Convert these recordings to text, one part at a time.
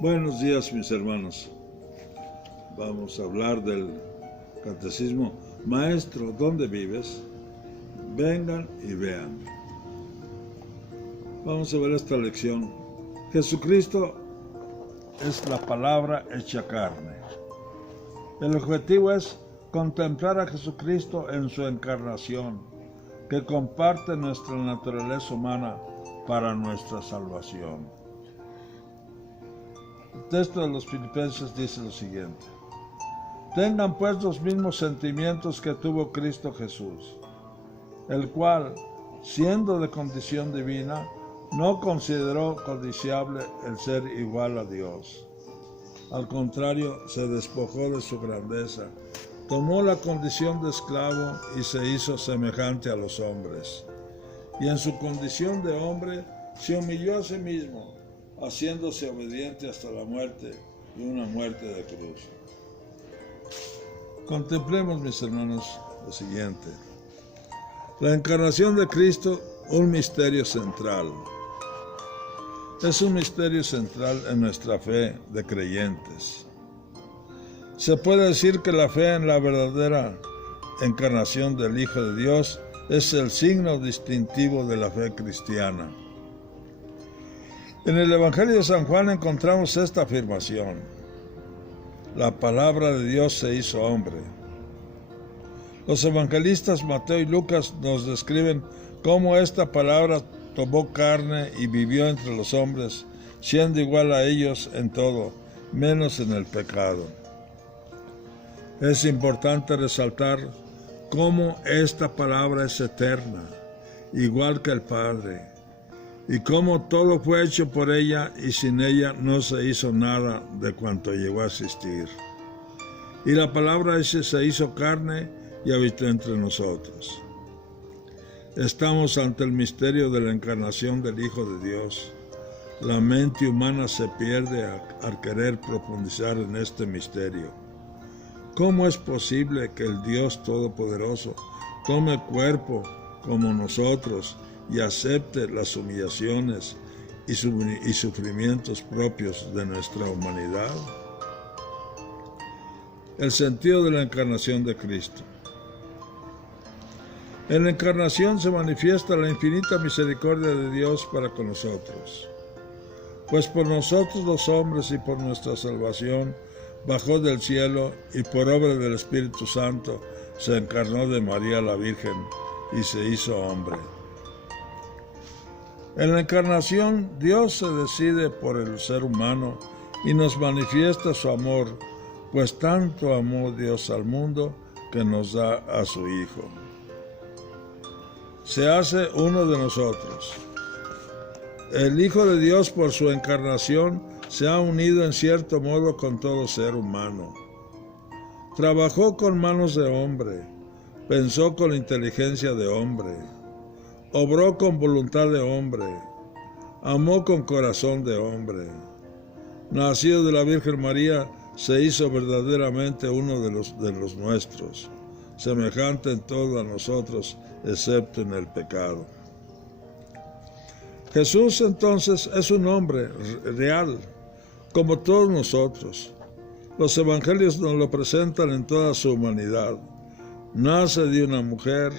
Buenos días, mis hermanos. Vamos a hablar del catecismo. Maestro, ¿dónde vives? Vengan y vean. Vamos a ver esta lección. Jesucristo es la palabra hecha carne. El objetivo es contemplar a Jesucristo en su encarnación, que comparte nuestra naturaleza humana para nuestra salvación. El texto de los Filipenses dice lo siguiente: tengan pues los mismos sentimientos que tuvo Cristo Jesús, el cual, siendo de condición divina, no consideró codiciable el ser igual a Dios. Al contrario, se despojó de su grandeza, tomó la condición de esclavo y se hizo semejante a los hombres. Y en su condición de hombre se humilló a sí mismo, haciéndose obediente hasta la muerte y una muerte de cruz. Contemplemos, mis hermanos, lo siguiente. La encarnación de Cristo, un misterio central. Es un misterio central en nuestra fe de creyentes. Se puede decir que la fe en la verdadera encarnación del Hijo de Dios es el signo distintivo de la fe cristiana. En el Evangelio de San Juan encontramos esta afirmación: la palabra de Dios se hizo hombre. Los evangelistas Mateo y Lucas nos describen cómo esta palabra tomó carne y vivió entre los hombres, siendo igual a ellos en todo, menos en el pecado. Es importante resaltar cómo esta palabra es eterna, igual que el Padre, y cómo todo fue hecho por ella y sin ella no se hizo nada de cuanto llegó a existir. Y la palabra se hizo carne y habitó entre nosotros. Estamos ante el misterio de la encarnación del Hijo de Dios. La mente humana se pierde al querer profundizar en este misterio. ¿Cómo es posible que el Dios Todopoderoso tome cuerpo como nosotros y acepte las humillaciones y sufrimientos propios de nuestra humanidad? El sentido de la encarnación de Cristo. En la encarnación se manifiesta la infinita misericordia de Dios para con nosotros. Pues por nosotros los hombres y por nuestra salvación bajó del cielo y por obra del Espíritu Santo se encarnó de María la Virgen y se hizo hombre. En la encarnación, Dios se decide por el ser humano y nos manifiesta su amor, pues tanto amó Dios al mundo que nos da a su Hijo. Se hace uno de nosotros. El Hijo de Dios, por su encarnación, se ha unido en cierto modo con todo ser humano. Trabajó con manos de hombre, pensó con inteligencia de hombre, obró con voluntad de hombre, amó con corazón de hombre. Nacido de la Virgen María, se hizo verdaderamente uno de los nuestros, semejante en todo a nosotros, excepto en el pecado. Jesús entonces es un hombre real, como todos nosotros. Los evangelios nos lo presentan en toda su humanidad. Nace de una mujer,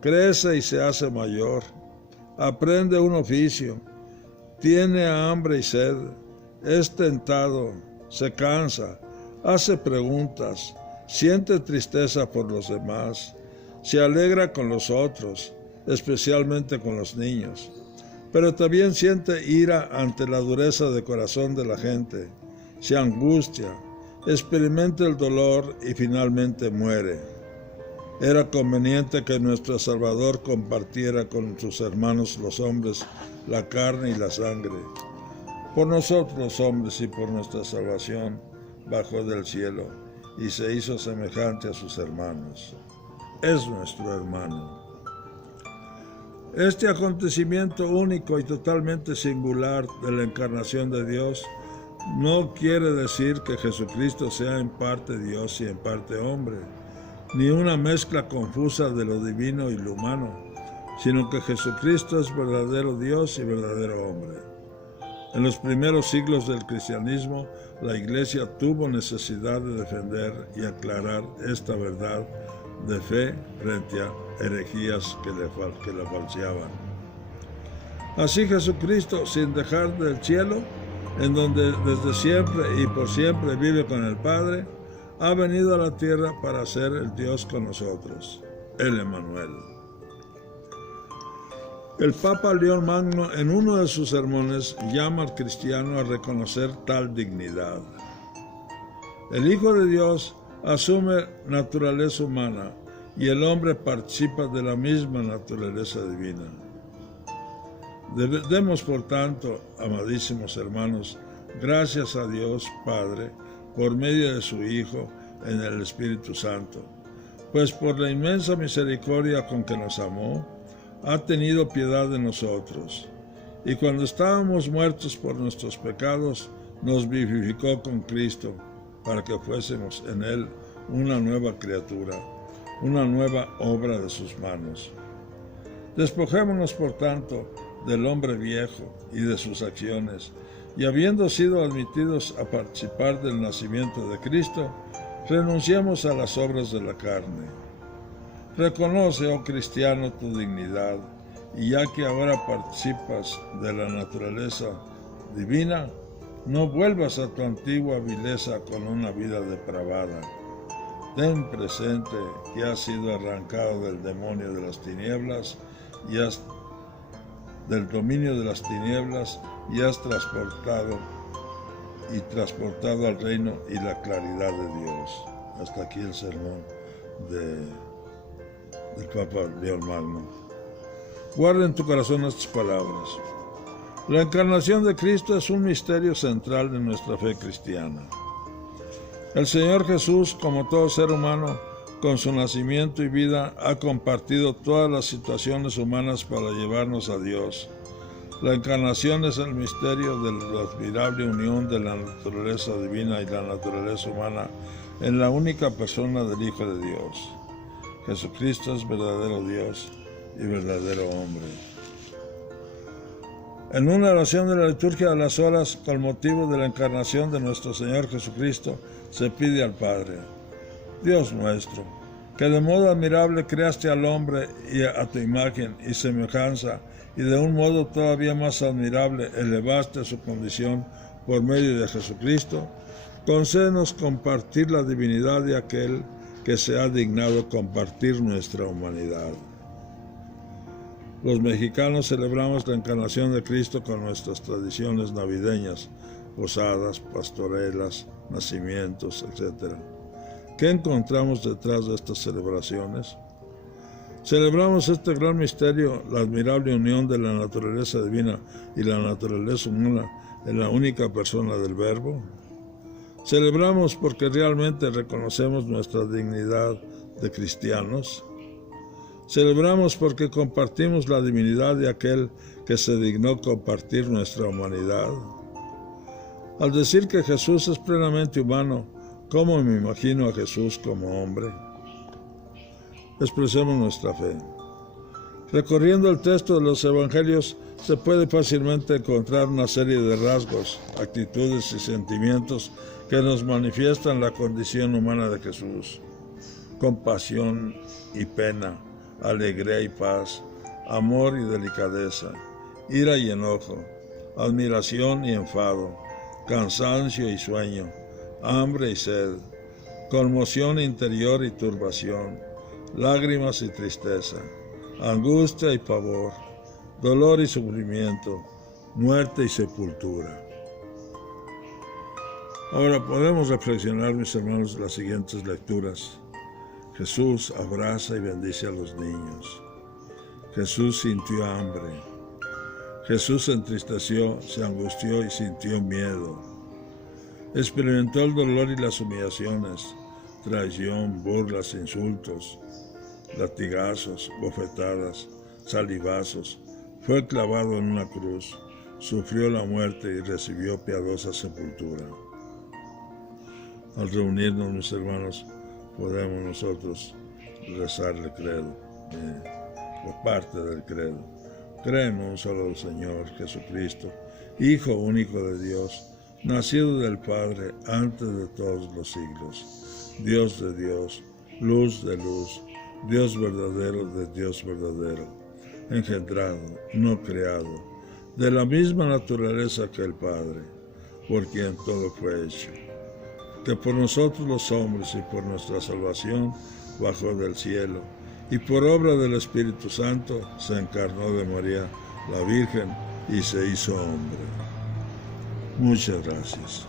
crece y se hace mayor, aprende un oficio, tiene hambre y sed, es tentado, se cansa, hace preguntas, siente tristeza por los demás, se alegra con los otros, especialmente con los niños, pero también siente ira ante la dureza de corazón de la gente, se angustia, experimenta el dolor y finalmente muere. Era conveniente que nuestro Salvador compartiera con sus hermanos los hombres la carne y la sangre. Por nosotros los hombres y por nuestra salvación bajó del cielo y se hizo semejante a sus hermanos. Es nuestro hermano. Este acontecimiento único y totalmente singular de la encarnación de Dios no quiere decir que Jesucristo sea en parte Dios y en parte hombre, ni una mezcla confusa de lo divino y lo humano, sino que Jesucristo es verdadero Dios y verdadero hombre. En los primeros siglos del cristianismo, la Iglesia tuvo necesidad de defender y aclarar esta verdad de fe frente a herejías que la falseaban. Así Jesucristo, sin dejar del cielo, en donde desde siempre y por siempre vive con el Padre, ha venido a la tierra para ser el Dios con nosotros, el Emmanuel. El Papa León Magno, en uno de sus sermones, llama al cristiano a reconocer tal dignidad. El Hijo de Dios asume naturaleza humana y el hombre participa de la misma naturaleza divina. Demos, por tanto, amadísimos hermanos, gracias a Dios Padre, por medio de su Hijo, en el Espíritu Santo, pues por la inmensa misericordia con que nos amó, ha tenido piedad de nosotros, y cuando estábamos muertos por nuestros pecados, nos vivificó con Cristo, para que fuésemos en Él una nueva criatura, una nueva obra de sus manos. Despojémonos, por tanto, del hombre viejo y de sus acciones, y habiendo sido admitidos a participar del nacimiento de Cristo, renunciamos a las obras de la carne. Reconoce, oh cristiano, tu dignidad, y ya que ahora participas de la naturaleza divina, no vuelvas a tu antigua vileza con una vida depravada. Ten presente que has sido arrancado del demonio de las tinieblas del dominio de las tinieblas y has transportado al reino y la claridad de Dios. Hasta aquí el sermón del Papa León Magno. Guarda en tu corazón estas palabras. La encarnación de Cristo es un misterio central de nuestra fe cristiana. El Señor Jesús, como todo ser humano, con su nacimiento y vida, ha compartido todas las situaciones humanas para llevarnos a Dios. La encarnación es el misterio de la admirable unión de la naturaleza divina y la naturaleza humana en la única persona del Hijo de Dios. Jesucristo es verdadero Dios y verdadero hombre. En una oración de la liturgia de las horas, con motivo de la encarnación de nuestro Señor Jesucristo, se pide al Padre: Dios nuestro, que de modo admirable creaste al hombre y a tu imagen y semejanza, y de un modo todavía más admirable elevaste su condición por medio de Jesucristo, concédenos compartir la divinidad de aquel que se ha dignado compartir nuestra humanidad. Los mexicanos celebramos la encarnación de Cristo con nuestras tradiciones navideñas, posadas, pastorelas, nacimientos, etc. ¿Qué encontramos detrás de estas celebraciones? Celebramos este gran misterio, la admirable unión de la naturaleza divina y la naturaleza humana en la única persona del Verbo. Celebramos porque realmente reconocemos nuestra dignidad de cristianos. Celebramos porque compartimos la divinidad de aquel que se dignó compartir nuestra humanidad. Al decir que Jesús es plenamente humano, ¿cómo me imagino a Jesús como hombre? Expresemos nuestra fe. Recorriendo el texto de los Evangelios, se puede fácilmente encontrar una serie de rasgos, actitudes y sentimientos que nos manifiestan la condición humana de Jesús: compasión y pena, alegría y paz, amor y delicadeza, ira y enojo, admiración y enfado, cansancio y sueño, hambre y sed, conmoción interior y turbación, lágrimas y tristeza, angustia y pavor, dolor y sufrimiento, muerte y sepultura. Ahora podemos reflexionar, mis hermanos, las siguientes lecturas. Jesús abraza y bendice a los niños. Jesús sintió hambre. Jesús se entristeció, se angustió y sintió miedo. Experimentó el dolor y las humillaciones, traición, burlas, insultos, latigazos, bofetadas, salivazos. Fue clavado en una cruz, sufrió la muerte y recibió piadosa sepultura. Al reunirnos, mis hermanos, podemos nosotros rezar el credo, o parte del credo. Creo en un solo Señor Jesucristo, Hijo único de Dios, nacido del Padre antes de todos los siglos, Dios de Dios, luz de luz, Dios verdadero de Dios verdadero, engendrado, no creado, de la misma naturaleza que el Padre, por quien todo fue hecho, que por nosotros los hombres y por nuestra salvación bajó del cielo, y por obra del Espíritu Santo se encarnó de María, la Virgen, y se hizo hombre. Muchas gracias.